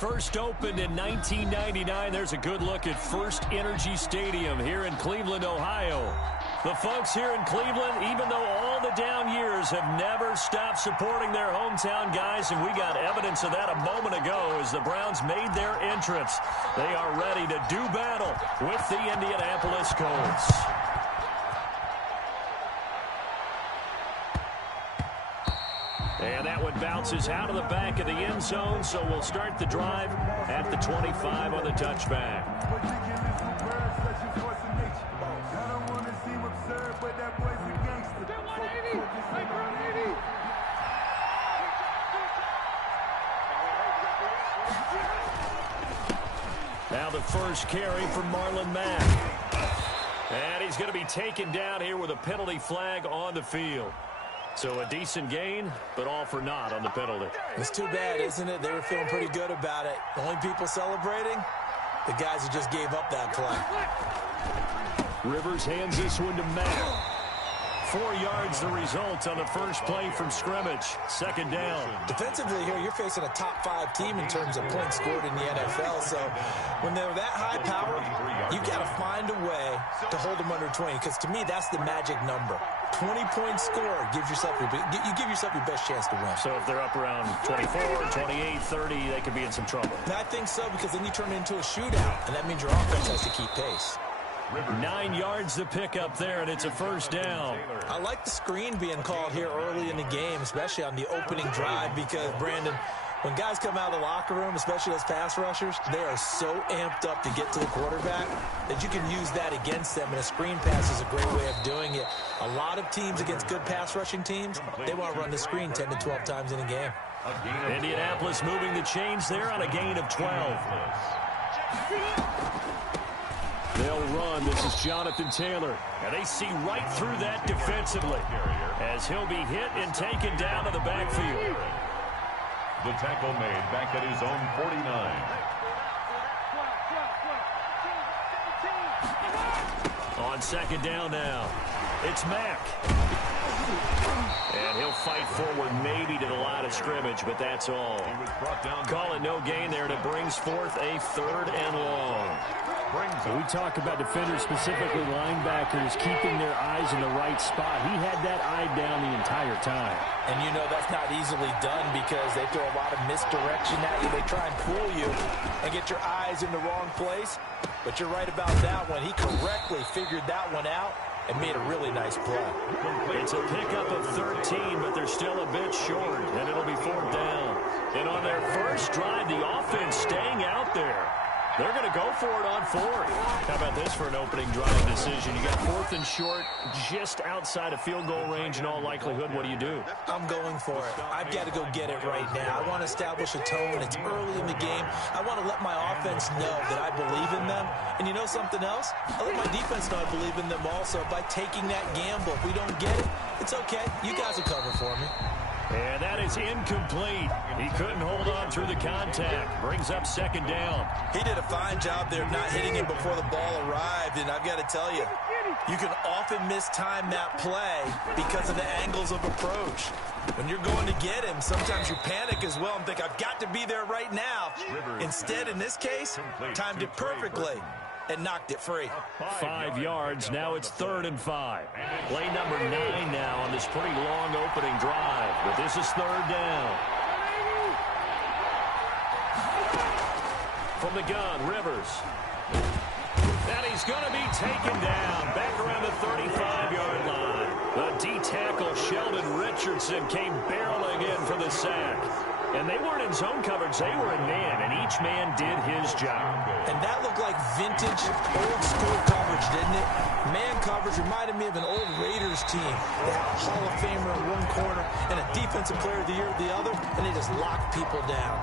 First opened in 1999. There's a good look at First Energy Stadium here in Cleveland, Ohio. The folks here in Cleveland, even though all the down years, have never stopped supporting their hometown guys, and we got evidence of that a moment ago as the Browns made their entrance. They are ready to do battle with the Indianapolis Colts. And that one bounces out of the back of the end zone, so we'll start the drive at the 25 on the touchback. Now the first carry from Marlon Mack. And he's going to be taken down here with a penalty flag on the field. So a decent gain, but all for naught on the penalty. It's too bad, isn't it? They were feeling pretty good about it. The only people celebrating, the guys who just gave up that play. Rivers hands this one to Mack. 4 yards the result on the first play from scrimmage. Second down. Defensively here, you're facing a top 5 team in terms of points scored in the NFL. So when they're that high powered, you got to find a way to hold them under 20. Because to me, that's the magic number. 20-point score gives yourself you give yourself your best chance to win. So if they're up around 24, 28, 30, they could be in some trouble. And I think so, because then you turn it into a shootout, and that means your offense has to keep pace. 9 yards to pick up there, and it's a first down. I like the screen being called here early in the game, especially on the opening drive, because, Brandon, when guys come out of the locker room, especially those pass rushers, they are so amped up to get to the quarterback that you can use that against them, and a screen pass is a great way of doing it. A lot of teams against good pass rushing teams, they want to run the screen 10 to 12 times in a game. Indianapolis moving the chains there on a gain of 12. They'll run. This is Jonathan Taylor. And they see right through that defensively as he'll be hit and taken down to the backfield. The tackle made back at his own 49. On second down now, it's Mack. And he'll fight forward maybe to the line of scrimmage, but that's all. Call it no gain there, and it brings forth a 3rd and long. So we talk about defenders, specifically linebackers, keeping their eyes in the right spot. He had that eye down the entire time. And you know that's not easily done because they throw a lot of misdirection at you. They try and fool you and get your eyes in the wrong place. But you're right about that one. He correctly figured that one out and made a really nice play. It's a pickup of 13, but they're still a bit short, and it'll be 4th down. And on their first drive, the offense staying out there. They're going to go for it on 4th. How about this for an opening drive decision? You got 4th and short, just outside of field goal range in all likelihood. What do? I'm going for it. I've got to go get it right now. I want to establish a tone. It's early in the game. I want to let my offense know that I believe in them. And you know something else? I let my defense know I believe in them also by taking that gamble. If we don't get it, it's okay. You guys will cover for me. And that is incomplete. He couldn't hold on through the contact. Brings up second down. He did a fine job there of not hitting him before the ball arrived. And I've got to tell you, you can often mistime that play because of the angles of approach. When you're going to get him, sometimes you panic as well and think, I've got to be there right now. Instead, in this case, timed it perfectly and knocked it free. 5 yards. Now it's 3rd and 5. Play number 9 now on this pretty long opening drive. But this is 3rd down. From the gun, Rivers. And he's going to be taken down back around the 35-yard line. The D-tackle Sheldon Richardson came barreling in for the sack. And they weren't in zone coverage. They were in man, and each man did his job. And that looked like vintage, old-school coverage, didn't it? Man coverage reminded me of an old Raiders team. They had a Hall of Famer in one corner and a Defensive Player of the Year at the other, and they just locked people down.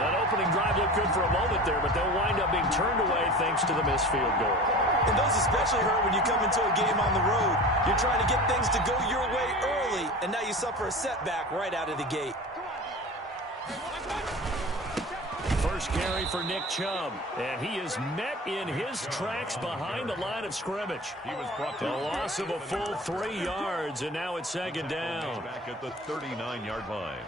That opening drive looked good for a moment there, but they'll wind up being turned away thanks to the missed field goal. And those especially hurt when you come into a game on the road. You're trying to get things to go your way early, and now you suffer a setback right out of the gate. First carry for Nick Chubb, and he is met in his tracks behind the line of scrimmage. He was brought to a loss of a full 3 yards, and now it's second down. Back at the 39-yard line.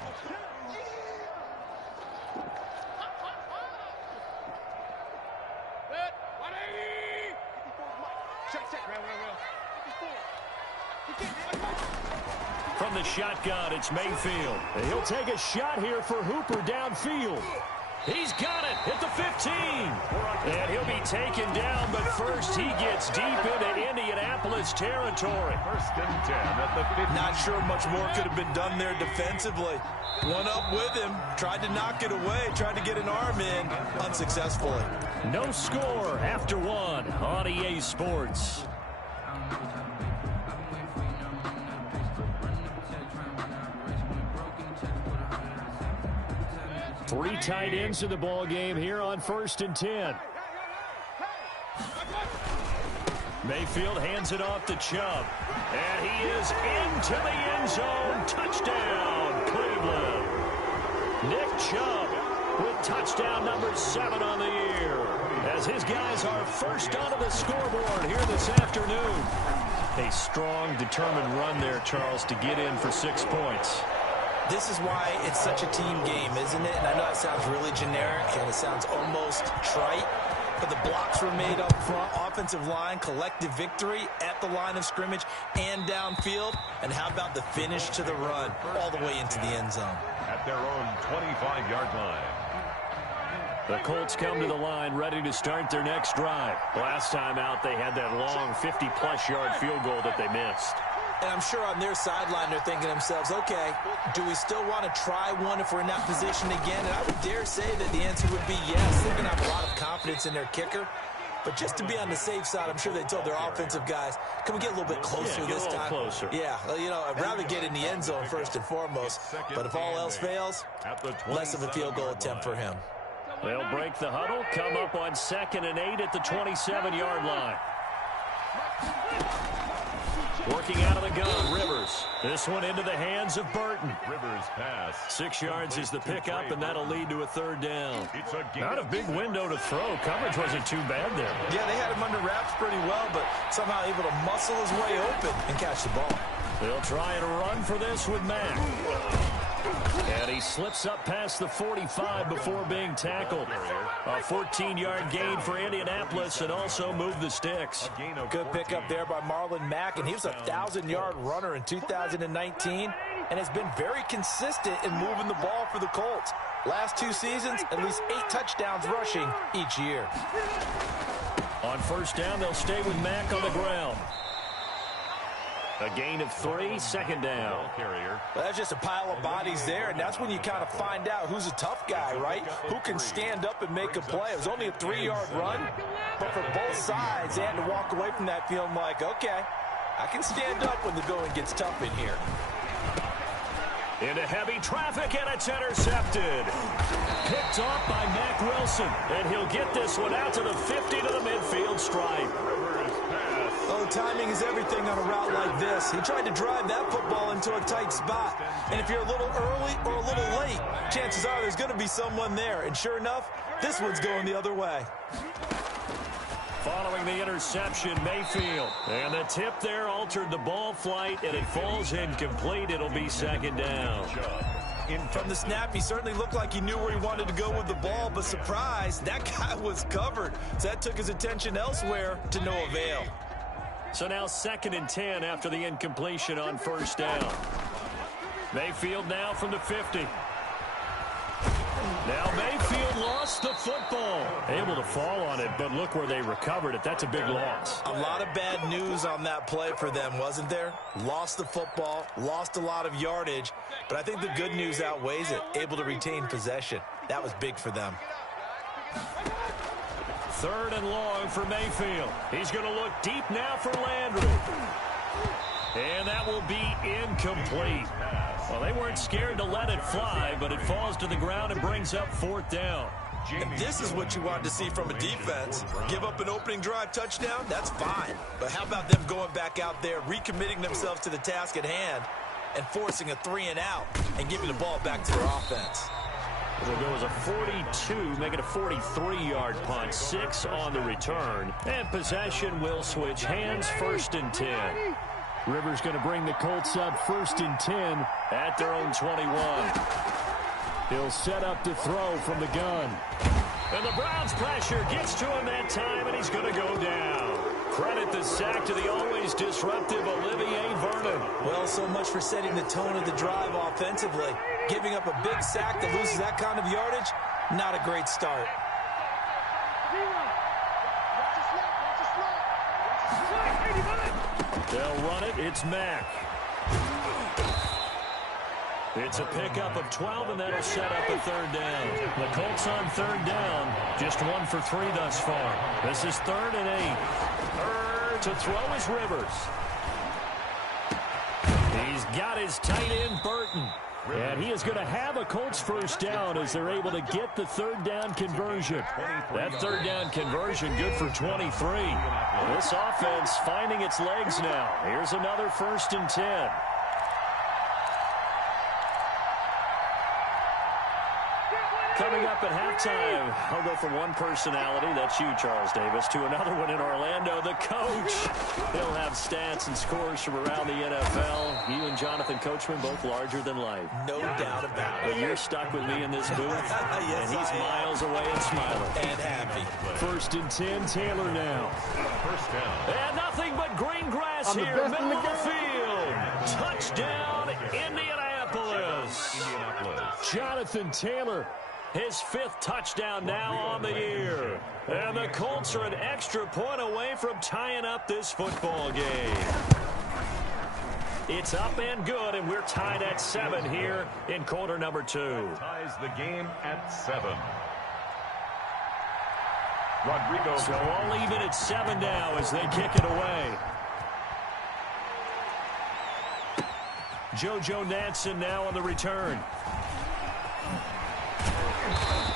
the shotgun. It's Mayfield. He'll take a shot here for Hooper downfield. He's got it at the 15. And he'll be taken down, but first he gets deep into Indianapolis territory. First and 10 at the 50. Not sure much more could have been done there defensively. One up with him, tried to knock it away, tried to get an arm in, unsuccessfully. No score after one on EA Sports. Three tight ends in the ball game here on 1st and 10. Mayfield hands it off to Chubb. And he is into the end zone. Touchdown, Cleveland. Nick Chubb with touchdown number 7 on the year, as his guys are first onto the scoreboard here this afternoon. A strong, determined run there, Charles, to get in for 6 points. This is why it's such a team game, isn't it? And I know it sounds really generic and it sounds almost trite, but the blocks were made up front, offensive line, collective victory at the line of scrimmage and downfield. And how about the finish to the run all the way into the end zone? At their own 25-yard line. The Colts come to the line ready to start their next drive. Last time out, they had that long 50-plus yard field goal that they missed. And I'm sure on their sideline they're thinking to themselves, okay, do we still want to try one if we're in that position again? And I would dare say that the answer would be yes. They're going to have a lot of confidence in their kicker. But just to be on the safe side, I'm sure they told their offensive guys, can we get a little bit closer this time? Closer. Yeah, you know, I'd rather get in the end zone first and foremost. But if all else fails, less of a field goal attempt for him. They'll break the huddle, come up on 2nd and 8 at the 27-yard line. Working out of the gun, Rivers. This one into the hands of Burton. Rivers pass. 6 yards is the pickup, and that'll lead to a 3rd down. Not a big window to throw. Coverage wasn't too bad there. Yeah, they had him under wraps pretty well, but somehow able to muscle his way open and catch the ball. They'll try and run for this with Mack. And he slips up past the 45 before being tackled. A 14-yard gain for Indianapolis and also moved the sticks. Good pickup there by Marlon Mack, and he was a 1,000-yard runner in 2019 and has been very consistent in moving the ball for the Colts. Last 2 seasons, at least 8 touchdowns rushing each year. On 1st down, they'll stay with Mack on the ground. A gain of 3, 2nd down. Well, that's just a pile of bodies there, and that's when you kind of find out who's a tough guy, right? Who can stand up and make a play. It was only a 3-yard run, but for both sides, they had to walk away from that feeling like, okay, I can stand up when the going gets tough in here. Into heavy traffic, and it's intercepted. Picked off by Mack Wilson, and he'll get this one out to the 50 to the midfield stripe. Well, the timing is everything on a route like this. He tried to drive that football into a tight spot. And if you're a little early or a little late, chances are there's going to be someone there. And sure enough, this one's going the other way. Following the interception, Mayfield. And the tip there altered the ball flight, and it falls incomplete. It'll be 2nd down. From the snap, he certainly looked like he knew where he wanted to go with the ball, but surprise, that guy was covered. So that took his attention elsewhere to no avail. So now 2nd and 10 after the incompletion on 1st down. Mayfield now from the 50. Now Mayfield lost the football. Able to fall on it, but look where they recovered it. That's a big loss. A lot of bad news on that play for them, wasn't there? Lost the football, lost a lot of yardage, but I think the good news outweighs it. Able to retain possession. That was big for them. 3rd and long for Mayfield. He's going to look deep now for Landry. And that will be incomplete. Well, they weren't scared to let it fly, but it falls to the ground and brings up 4th down. And this is what you want to see from a defense. Give up an opening drive touchdown, that's fine. But how about them going back out there, recommitting themselves to the task at hand, and forcing a 3-and-out and giving the ball back to their offense. It'll go as a 42, make it a 43-yard punt, 6 on the return. And possession will switch hands, 1st and 10. Rivers going to bring the Colts up 1st and 10 at their own 21. He'll set up to throw from the gun. And the Browns' pressure gets to him that time, and he's going to go down. Credit the sack to the always disruptive Olivier Vernon. Well, so much for setting the tone of the drive offensively. Giving up a big sack that loses that kind of yardage, not a great start. They'll run it. It's Mack. It's a pickup of 12, and that'll set up a third down. The Colts on third down. Just 1 for 3 thus far. This is 3rd and 8. To throw is Rivers. He's got his tight end, Burton. And he is going to have a Colts first down as they're able to get the third down conversion. That third down conversion good for 23. This offense finding its legs now. Here's another 1st and 10. Coming up at halftime, I'll go from one personality, that's you, Charles Davis, to another one in Orlando, the coach. He'll have stats and scores from around the NFL. You and Jonathan Coachman, both larger than life. No doubt about it. But you're stuck with me in this booth, yes, and he's miles away and smiling. And happy. 1st and 10, Taylor now. First down. And nothing but green grass here, middle of the field. Touchdown, Indianapolis. Jonathan Taylor. His 5th touchdown now on the year. And the Colts are an extra point away from tying up this football game. It's up and good, and we're tied at 7 here in quarter number 2. Ties the game at 7. Rodrigo. So all even at 7 now as they kick it away. JoJo Natson now on the return.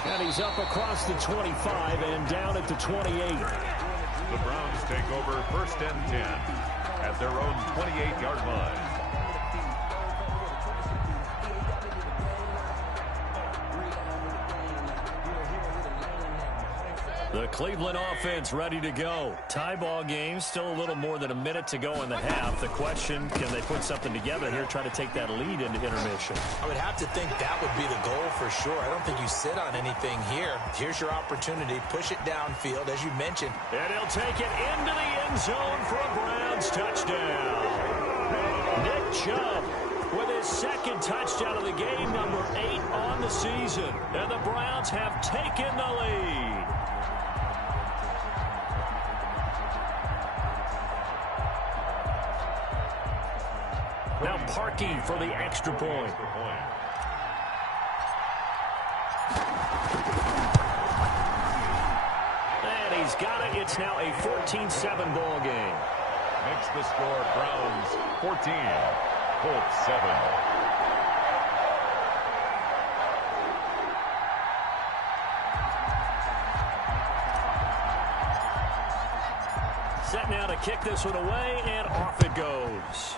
And he's up across the 25 and down at the 28. The Browns take over 1st and 10 at their own 28-yard line. The Cleveland offense ready to go. Tie ball game, still a little more than a minute to go in the half. The question, can they put something together here, try to take that lead into intermission? I would have to think that would be the goal for sure. I don't think you sit on anything here. Here's your opportunity. Push it downfield, as you mentioned. And he'll take it into the end zone for a Browns touchdown. Nick Chubb with his 2nd touchdown of the game, number 8 on the season. And the Browns have taken the lead. Now Parkey for the extra point. And he's got it. It's now a 14-7 ball game. Makes the score Browns 14, Colts 7. Set now to kick this one away, and off it goes.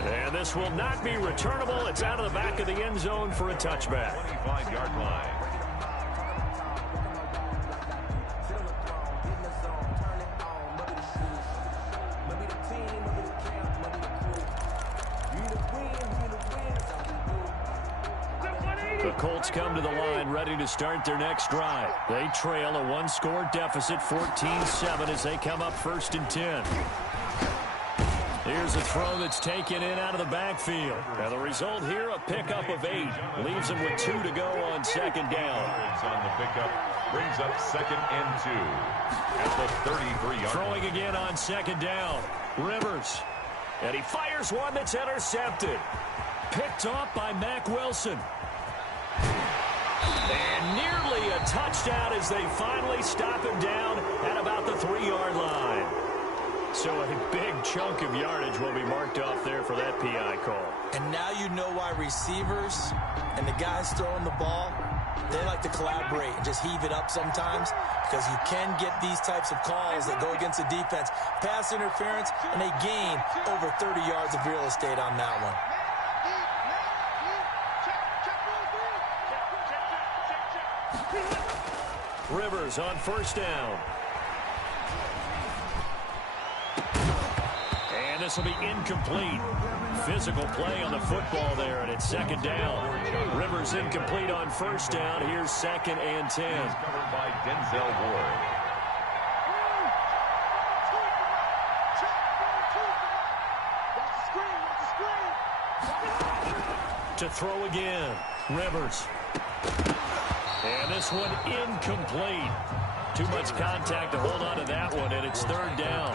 And this will not be returnable. It's out of the back of the end zone for a touchback. 25-yard line. The Colts come to the line ready to start their next drive. They trail a 1-score deficit, 14-7, as they come up 1st and 10. Here's a throw that's taken in out of the backfield. And the result here, a pickup of 8. Leaves him with 2 to go on 2nd down. On the pickup, brings up 2nd and 2 at the 33-yard Throwing again on 2nd down. Rivers. And he fires one that's intercepted. Picked off by Mack Wilson. And nearly a touchdown as they finally stop him down at about the 3-yard line. So a big chunk of yardage will be marked off there for that PI call. And now you know why receivers and the guys throwing the ball, they like to collaborate and just heave it up sometimes, because you can get these types of calls that go against the defense. Pass interference, and they gain over 30 yards of real estate on that one. Rivers on 1st down. And this will be incomplete. Physical play on the football there, and it's second down. Rivers incomplete on first down. Here's 2nd and 10. Covered by Denzel Ward. To throw again, Rivers. And this one incomplete. Too much contact to hold on to that one, and it's 3rd down.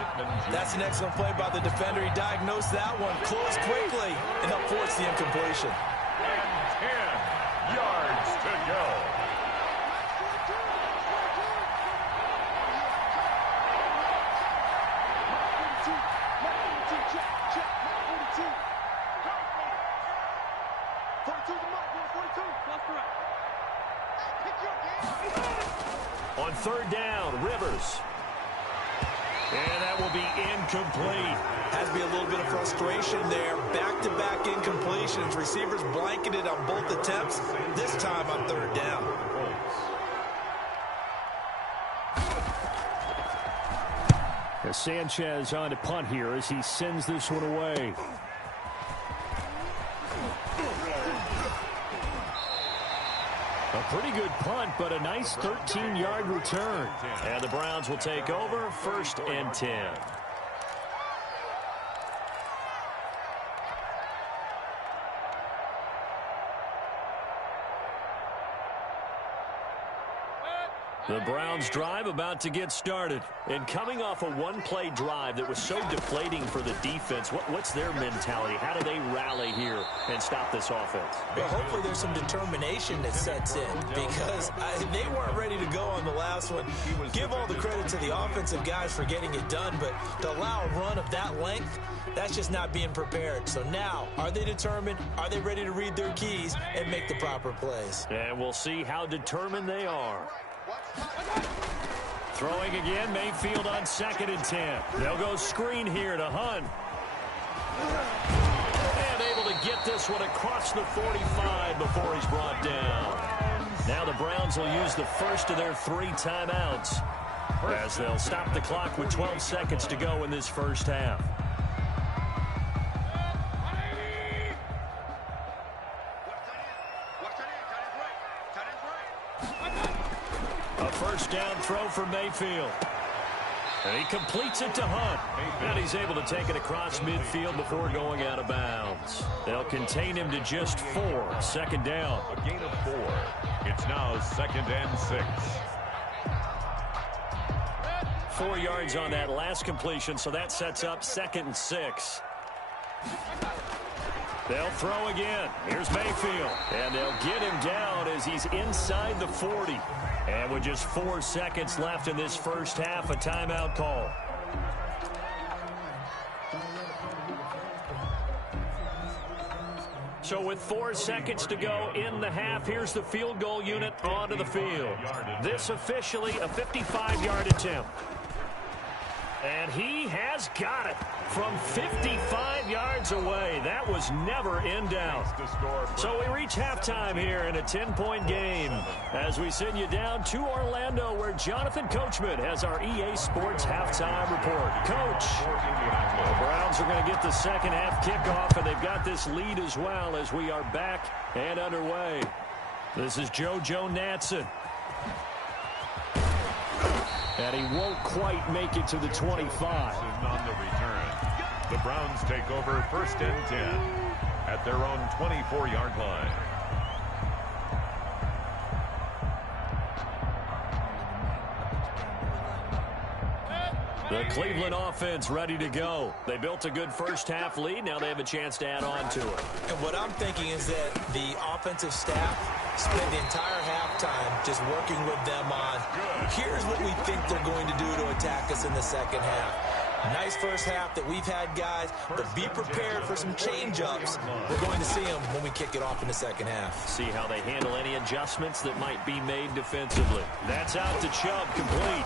That's an excellent play by the defender. He diagnosed that one, closed quickly, and helped force the incompletion. And 10 yards to go. On 3rd down, Rivers. And that will be incomplete. Has to be a little bit of frustration there. Back-to-back incompletions. Receivers blanketed on both attempts, this time on 3rd down. As Sanchez on to punt here as he sends this one away. A pretty good punt, but a nice 13-yard return. And the Browns will take over, 1st and 10. The Browns drive about to get started. And coming off a one-play drive that was so deflating for the defense, what's their mentality? How do they rally here and stop this offense? Well, hopefully there's some determination that sets in because they weren't ready to go on the last one. Give all the credit to the offensive guys for getting it done, but to allow a run of that length, that's just not being prepared. So now, are they determined? Are they ready to read their keys and make the proper plays? And we'll see how determined they are. Throwing again, Mayfield on 2nd and 10. They'll go screen here to Hunt. And able to get this one across the 45 before he's brought down. Now the Browns will use the first of their 3 timeouts as they'll stop the clock with 12 seconds to go in this first half. First down throw for Mayfield. And he completes it to Hunt. And he's able to take it across midfield before going out of bounds. They'll contain him to just 4. 2nd down. A gain of 4. It's now 2nd and 6. 4 yards on that last completion, so that sets up 2nd and 6. They'll throw again. Here's Mayfield. And they'll get him down as he's inside the 40. And with just 4 seconds left in this first half, a timeout call. So with 4 seconds to go in the half, here's the field goal unit onto the field. This officially a 55-yard attempt. And he has got it from 55 yards away. That was never in doubt. So we reach halftime here in a 10-point game as we send you down to Orlando where Jonathan Coachman has our EA Sports halftime report. Coach, the Browns are going to get the second half kickoff, and they've got this lead as well as we are back and underway. This is JoJo Natson. And he won't quite make it to the 25. On the return. The Browns take over 1st and 10 at their own 24-yard line. The Cleveland offense ready to go. They built a good first half lead. Now they have a chance to add on to it. And what I'm thinking is that the offensive staff spent the entire halftime just working with them on, here's what we think they're going to do to attack us in the second half. Nice first half that we've had, guys, but be prepared for some change-ups. We're going to see them when we kick it off in the second half. See how they handle any adjustments that might be made defensively. That's out to Chubb, complete.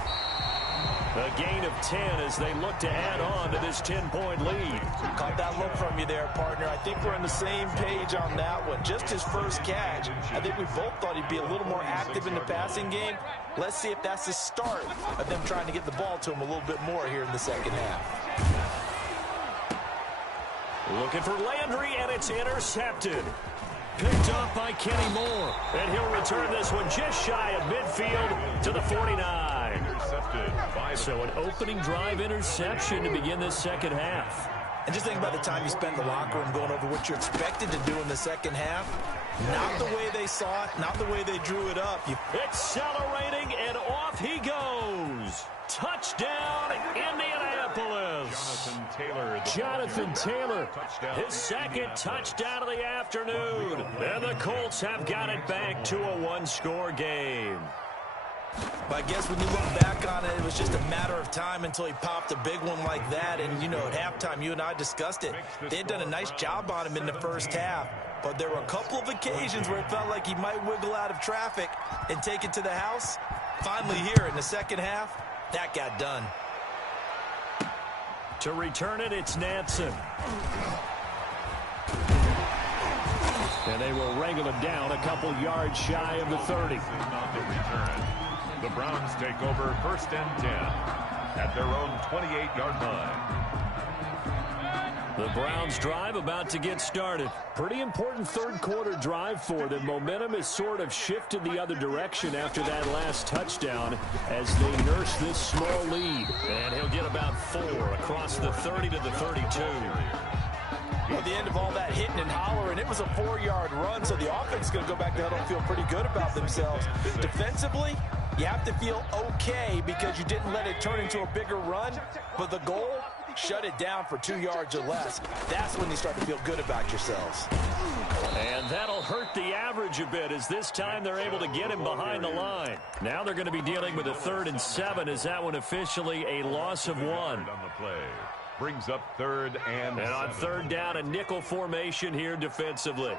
A gain of 10 as they look to add on to this 10-point lead. Caught that look from you there, partner. I think we're on the same page on that one. Just his first catch. I think we both thought he'd be a little more active in the passing game. Let's see if that's the start of them trying to get the ball to him a little bit more here in the second half. Looking for Landry, and it's intercepted. Picked off by Kenny Moore. And he'll return this one just shy of midfield to the 49. Intercepted by So an opening drive interception to begin this second half. And just think about the time you spent in the locker room going over what you expected to do in the second half. Not the way they saw it, not the way they drew it up. Accelerating, and off he goes. Touchdown, Indianapolis. Jonathan Taylor, his second touchdown of the afternoon. And the Colts have got it back to a one-score game. But I guess when you look back on it, it was just a matter of time until he popped a big one like that. And, you know, at halftime, you and I discussed it. They had done a nice job on him in the first half. But there were a couple of occasions where it felt like he might wiggle out of traffic and take it to the house. Finally here in the second half, that got done. To return it, it's Nansen. And they will wrangle him down a couple yards shy of the 30. On the return. The Browns take over 1st and 10 at their own 28-yard line. The Browns drive about to get started. Pretty important third quarter drive for them. Momentum has sort of shifted the other direction after that last touchdown as they nurse this small lead. And he'll get about 4 across the 30 to the 32. At the end of all that hitting and hollering, it was a 4-yard run, so the offense is going to go back there and feel pretty good about themselves. Defensively, you have to feel okay because you didn't let it turn into a bigger run, but the goal, shut it down for 2 yards or less. That's when you start to feel good about yourselves. And that'll hurt the average a bit as this time they're able to get him behind the line. Now they're going to be dealing with a 3rd and 7 as that one officially a loss of 1. On the play. Brings up 3rd and 7. On 3rd down, a nickel formation here defensively.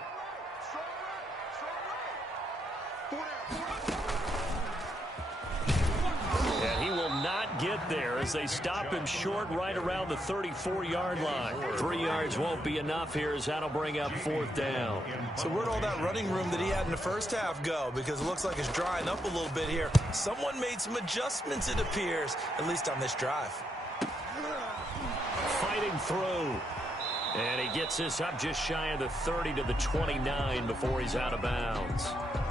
And he will not get there as they stop him short right around the 34-yard line. 3 yards won't be enough here as that'll bring up 4th down. So where'd all that running room that he had in the first half go? Because it looks like it's drying up a little bit here. Someone made some adjustments, it appears, at least on this drive. Fighting through. And he gets this up just shy of the 30 to the 29 before he's out of bounds.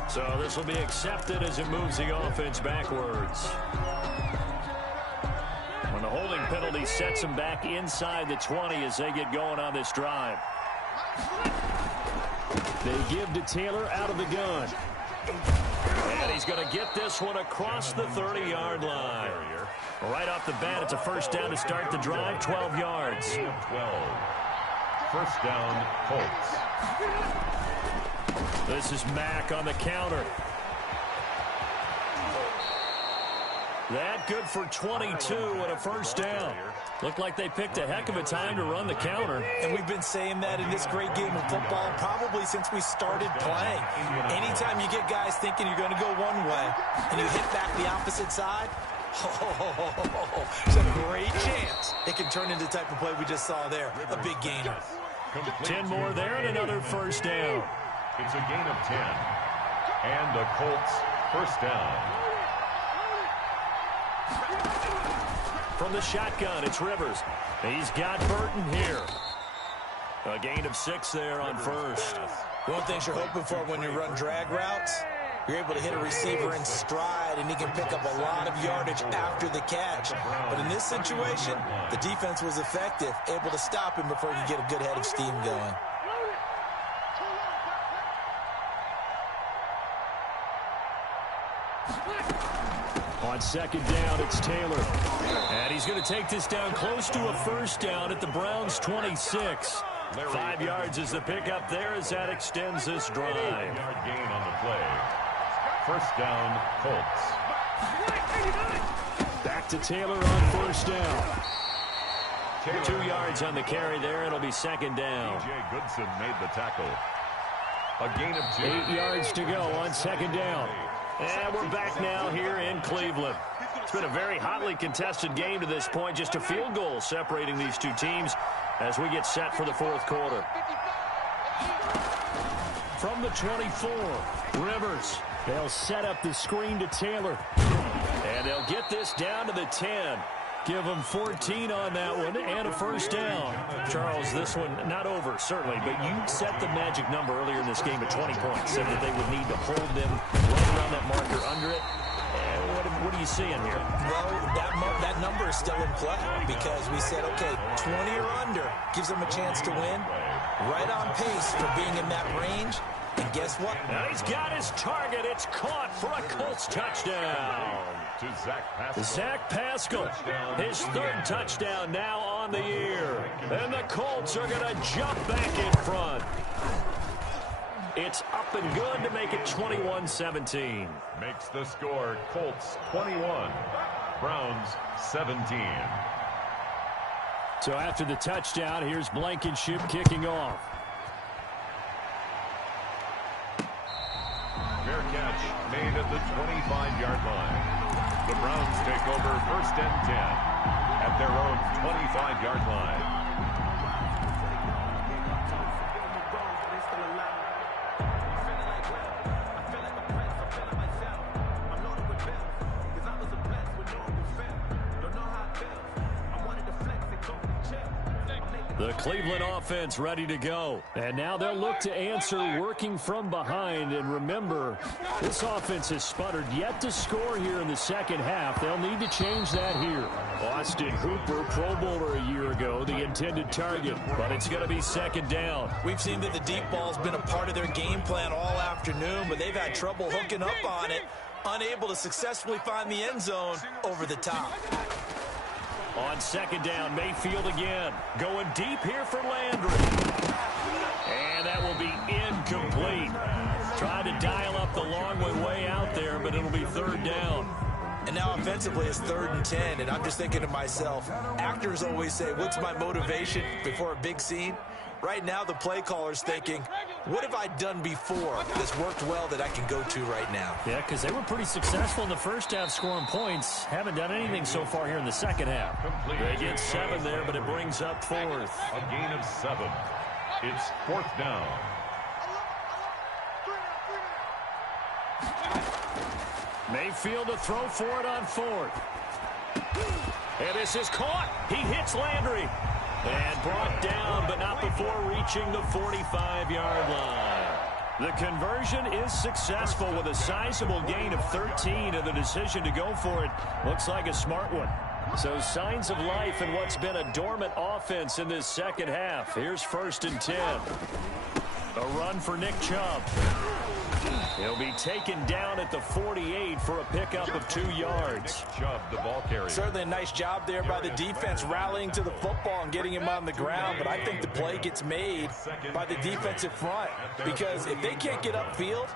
So this will be accepted as it moves the offense backwards. When the holding penalty sets him back inside the 20 as they get going on this drive. They give to Taylor out of the gun. And he's going to get this one across the 30-yard line. Right off the bat, it's a 1st down to start the drive, 12 yards. 12. 1st down, Colts. This is Mack on the counter. That good for 22 and a 1st down. Looked like they picked a heck of a time to run the counter. And we've been saying that in this great game of football probably since we started playing. Anytime you get guys thinking you're going to go one way and you hit back the opposite side, there's a great chance it can turn into the type of play we just saw there. A big gainer. 10 more there and another 1st down. It's a gain of 10. And the Colts 1st down. From the shotgun, it's Rivers. He's got Burton here. A gain of 6 there on 1st. One of the things you're hoping for when you run drag routes, you're able to hit a receiver in stride, and he can pick up a lot of yardage after the catch. But in this situation, the defense was effective, able to stop him before he could get a good head of steam going. On 2nd down, it's Taylor. And he's going to take this down close to a 1st down at the Browns' 26. 5 yards is the pickup there as that extends this drive. 8-yard gain on the play. 1st down, Colts. Back to Taylor on 1st down. 2 yards on the carry there. It'll be 2nd down. A.J. Goodson made the tackle. A gain of 2. 8 yards to go on 2nd down. And we're back now here in Cleveland. It's been a very hotly contested game to this point. Just a field goal separating these two teams as we get set for the 4th quarter. From the 24, Rivers. They'll set up the screen to Taylor. And they'll get this down to the 10. Give them 14 on that one and a first down. Charles, this one not over, certainly, but you set the magic number earlier in this game at 20 points. Said that they would need to hold them right around that marker under it. What are you seeing here? Well, that number is still in play because we said, okay, 20 or under gives them a chance to win. Right on pace for being in that range. And guess what? Now he's got his target. It's caught for a Colts touchdown. To Zach Pascal. Zach Pascal, his third touchdown now on the year. And the Colts are going to jump back in front. It's up and good to make it 21-17. Makes the score Colts 21, Browns 17. So after the touchdown, here's Blankenship kicking off. Fair catch made at the 25-yard line. The Browns take over 1st and 10 at their own 25-yard line. The Cleveland offense ready to go. And now they'll look to answer working from behind. And remember, this offense has sputtered yet to score here in the second half. They'll need to change that here. Austin Hooper, Pro Bowler a year ago, the intended target. But it's going to be second down. We've seen that the deep ball's been a part of their game plan all afternoon, but they've had trouble hooking up on it, unable to successfully find the end zone over the top. On second down, Mayfield again. Going deep here for Landry. And that will be incomplete. Trying to dial up the long way out there, but it'll be third down. And now offensively it's 3rd and 10, and I'm just thinking to myself, actors always say, what's my motivation before a big scene? Right now the play caller's thinking, what have I done before that's worked well that I can go to right now? Yeah, because they were pretty successful in the first half scoring points. Haven't done anything so far here in the second half. They get 7 there, but it brings up 4th. A gain of 7. It's 4th down. Mayfield to throw for it on 4th. And this is caught. He hits Landry. And brought down, but not before reaching the 45-yard line. The conversion is successful with a sizable gain of 13, and the decision to go for it looks like a smart one. So signs of life in what's been a dormant offense in this second half. Here's 1st and 10. A run for Nick Chubb. He'll be taken down at the 48 for a pickup of 2 yards. Chubb, the ball carrier. Certainly a nice job there by the defense rallying to the football and getting him on the ground, but I think the play gets made by the defensive front because if they can't get upfield,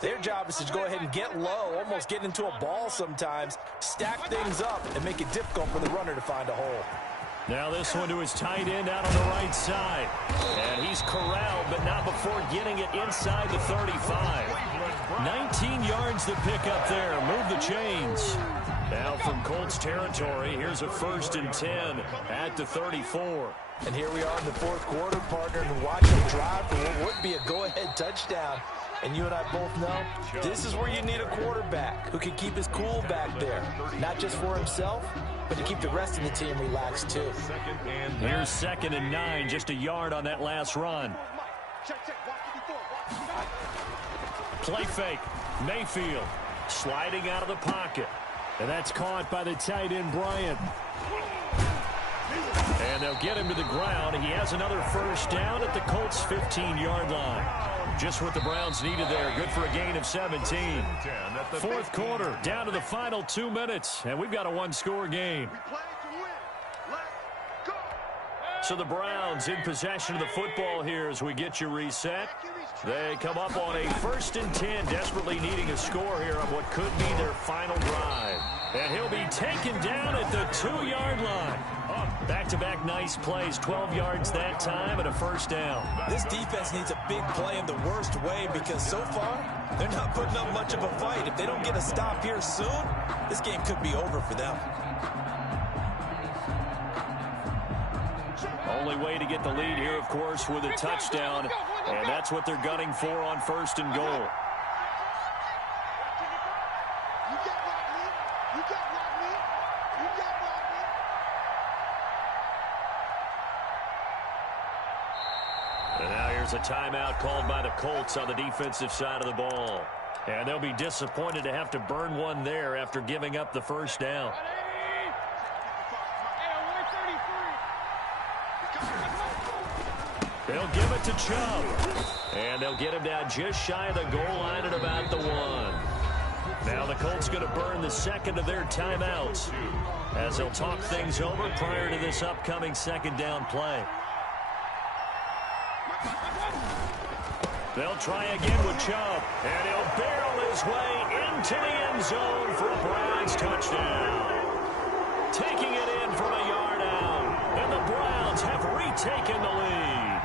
their job is to go ahead and get low, almost get into a ball sometimes, stack things up, and make it difficult for the runner to find a hole. Now this one to his tight end out on the right side. And he's corralled, but not before getting it inside the 35. 19 yards to pick up there. Move the chains. Now from Colts territory, here's a 1st and 10 at the 34. And here we are in the 4th quarter, partner, and watch him drive for what would be a go-ahead touchdown. And you and I both know this is where you need a quarterback who can keep his cool back there. Not just for himself, but to keep the rest of the team relaxed too. Here's 2nd and 9, just a yard on that last run. Play fake. Mayfield sliding out of the pocket. And that's caught by the tight end, Bryant. And they'll get him to the ground. He has another 1st down at the Colts' 15-yard line. Just what the Browns needed there. Good for a gain of 17. 4th quarter, down to the final 2 minutes. And we've got a 1-score game. So the Browns in possession of the football here as we get you reset. They come up on a 1st and 10, desperately needing a score here on what could be their final drive. And he'll be taken down at the 2-yard line. Back-to-back nice plays, 12 yards that time and a 1st down. This defense needs a big play in the worst way because so far they're not putting up much of a fight. If they don't get a stop here soon, this game could be over for them. Only way to get the lead here, of course, with a touchdown. And that's what they're gunning for on 1st and goal. There's a timeout called by the Colts on the defensive side of the ball. And they'll be disappointed to have to burn one there after giving up the first down. They'll give it to Chubb. And they'll get him down just shy of the goal line at about the 1. Now the Colts going to burn the second of their timeouts as they'll talk things over prior to this upcoming second down play. They'll try again with Chubb, and he'll barrel his way into the end zone for a Browns touchdown. Taking it in from a yard out, and the Browns have retaken the lead.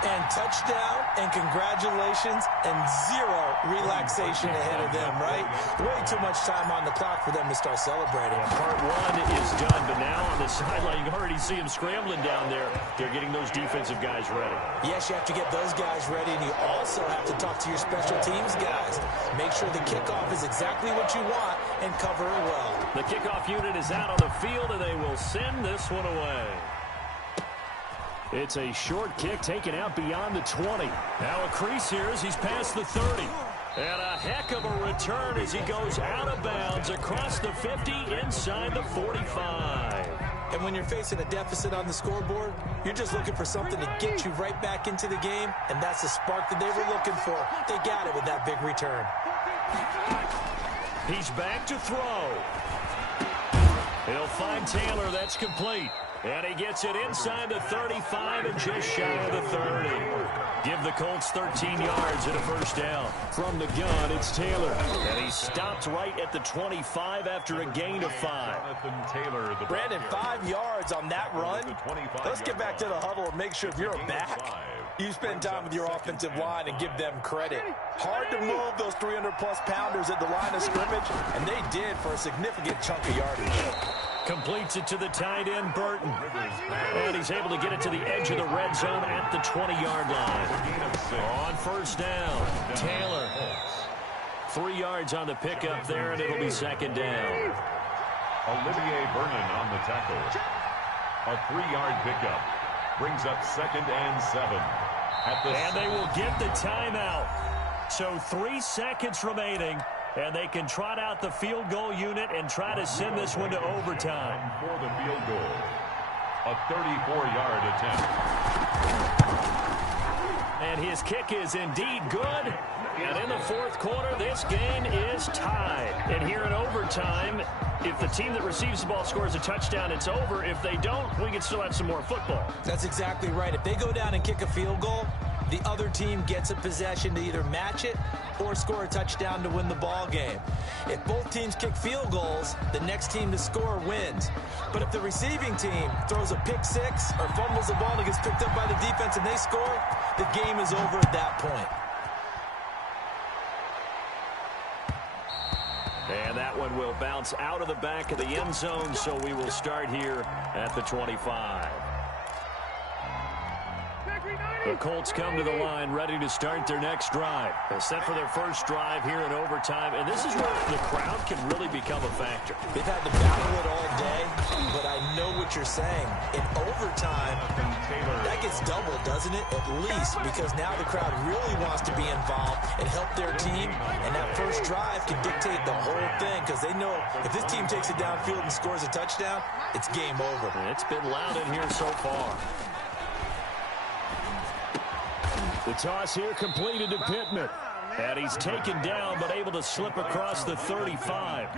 And touchdown, and congratulations, and zero relaxation ahead of them, right? Way too much time on the clock for them to start celebrating. Part one is done, but now on the sideline, you can already see them scrambling down there. They're getting those defensive guys ready. Yes, you have to get those guys ready, and you also have to talk to your special teams guys. Make sure the kickoff is exactly what you want and cover it well. The kickoff unit is out on the field, and they will send this one away. It's a short kick taken out beyond the 20. Now a crease here as he's past the 30. And a heck of a return as he goes out of bounds across the 50 inside the 45. And when you're facing a deficit on the scoreboard, you're just looking for something to get you right back into the game, and that's the spark that they were looking for. They got it with that big return. He's back to throw. He'll find Taylor. That's complete. And he gets it inside the 35 and just shy of the 30. Give the Colts 13 yards and a first down. From the gun, it's Taylor. And he stopped right at the 25 after a gain of 5. Brandon, 5 yards on that run. Let's get back to the huddle and make sure if you're back, you spend time with your offensive line and give them credit. Hard to move those 300-plus pounders at the line of scrimmage, and they did for a significant chunk of yardage. Completes it to the tight end, Burton. And he's able to get it to the edge of the red zone at the 20-yard line. On first down, Taylor. 3 yards on the pickup there, and it'll be second down. Olivier Vernon on the tackle. A 3-yard pickup brings up 2nd and 7. And they will get the timeout. So 3 seconds remaining. And they can trot out the field goal unit and try to send this one to overtime. For the field goal, a 34-yard attempt. And his kick is indeed good. And in the fourth quarter, this game is tied. And here in overtime, if the team that receives the ball scores a touchdown, it's over. If they don't, we can still have some more football. That's exactly right. If they go down and kick a field goal, the other team gets a possession to either match it or score a touchdown to win the ball game. If both teams kick field goals, the next team to score wins. But if the receiving team throws a pick six or fumbles the ball and it gets picked up by the defense and they score, the game is over at that point. And that one will bounce out of the back of the end zone, so we will start here at the 25. The Colts come to the line ready to start their next drive. They're set for their first drive here in overtime, and this is where the crowd can really become a factor. They've had to battle it all day, but I know what you're saying. In overtime, that gets doubled, doesn't it? At least, because now the crowd really wants to be involved and help their team, and that first drive can dictate the whole thing, because they know if this team takes it downfield and scores a touchdown, it's game over. And it's been loud in here so far. The toss here completed to Pittman. And he's taken down, but able to slip across the 35.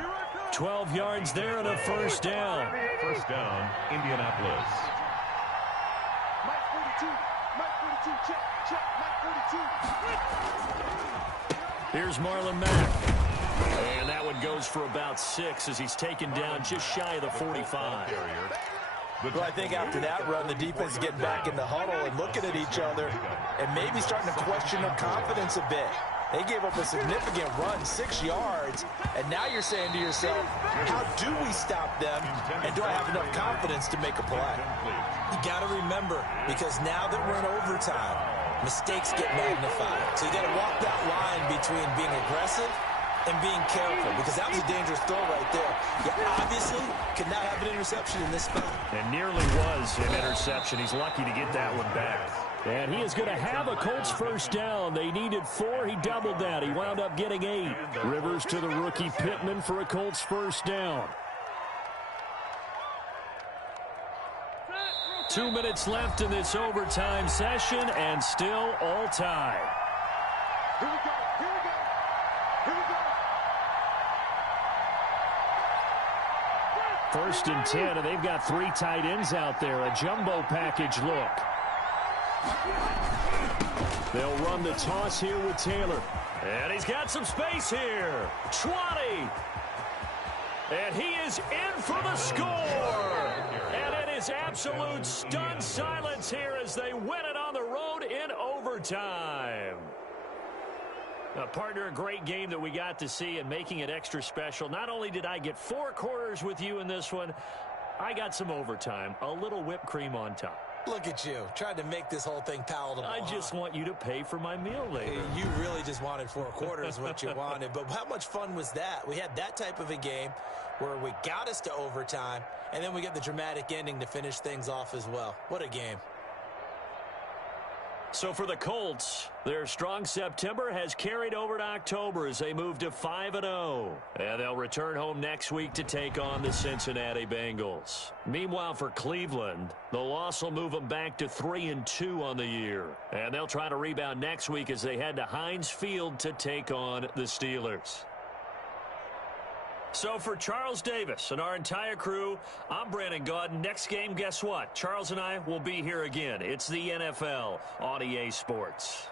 12 yards there and a first down. First down, Indianapolis. Here's Marlon Mack. And that one goes for about 6 as he's taken down just shy of the 45. Well, I think after that run, the defense is getting back in the huddle and looking at each other and maybe starting to question their confidence a bit. They gave up a significant run, 6 yards, and now you're saying to yourself, how do we stop them, and do I have enough confidence to make a play? You got to remember, because now that we're in overtime, mistakes get magnified. So you got to walk that line between being aggressive and being careful, because that was a dangerous throw right there. You obviously could not have an interception in this spot. And nearly was an interception. He's lucky to get that one back. And he is going to have a Colts first down. They needed 4. He doubled that. He wound up getting 8. Rivers to the rookie Pittman for a Colts first down. 2 minutes left in this overtime session, and still all tied. Here we go. Here we go. Here we go. First and 10, and they've got 3 tight ends out there. A jumbo package look. They'll run the toss here with Taylor. And he's got some space here. 20. And he is in for the score. And it is absolute stunned silence here as they win it on the road in overtime. Now, partner, a great game that we got to see, and making it extra special. Not only did I get 4 quarters with you in this one, I got some overtime. A little whipped cream on top. Look at you, trying to make this whole thing palatable. I just want you to pay for my meal later. You really just wanted 4 quarters, what you wanted. But how much fun was that? We had that type of a game where we got us to overtime, and then we get the dramatic ending to finish things off as well. What a game. So for the Colts, their strong September has carried over to October as they move to 5-0. And they'll return home next week to take on the Cincinnati Bengals. Meanwhile, for Cleveland, the loss will move them back to 3-2 on the year. And they'll try to rebound next week as they head to Heinz Field to take on the Steelers. So for Charles Davis and our entire crew, I'm Brandon Gaudin. Next game, guess what? Charles and I will be here again. It's the NFL on EA Sports.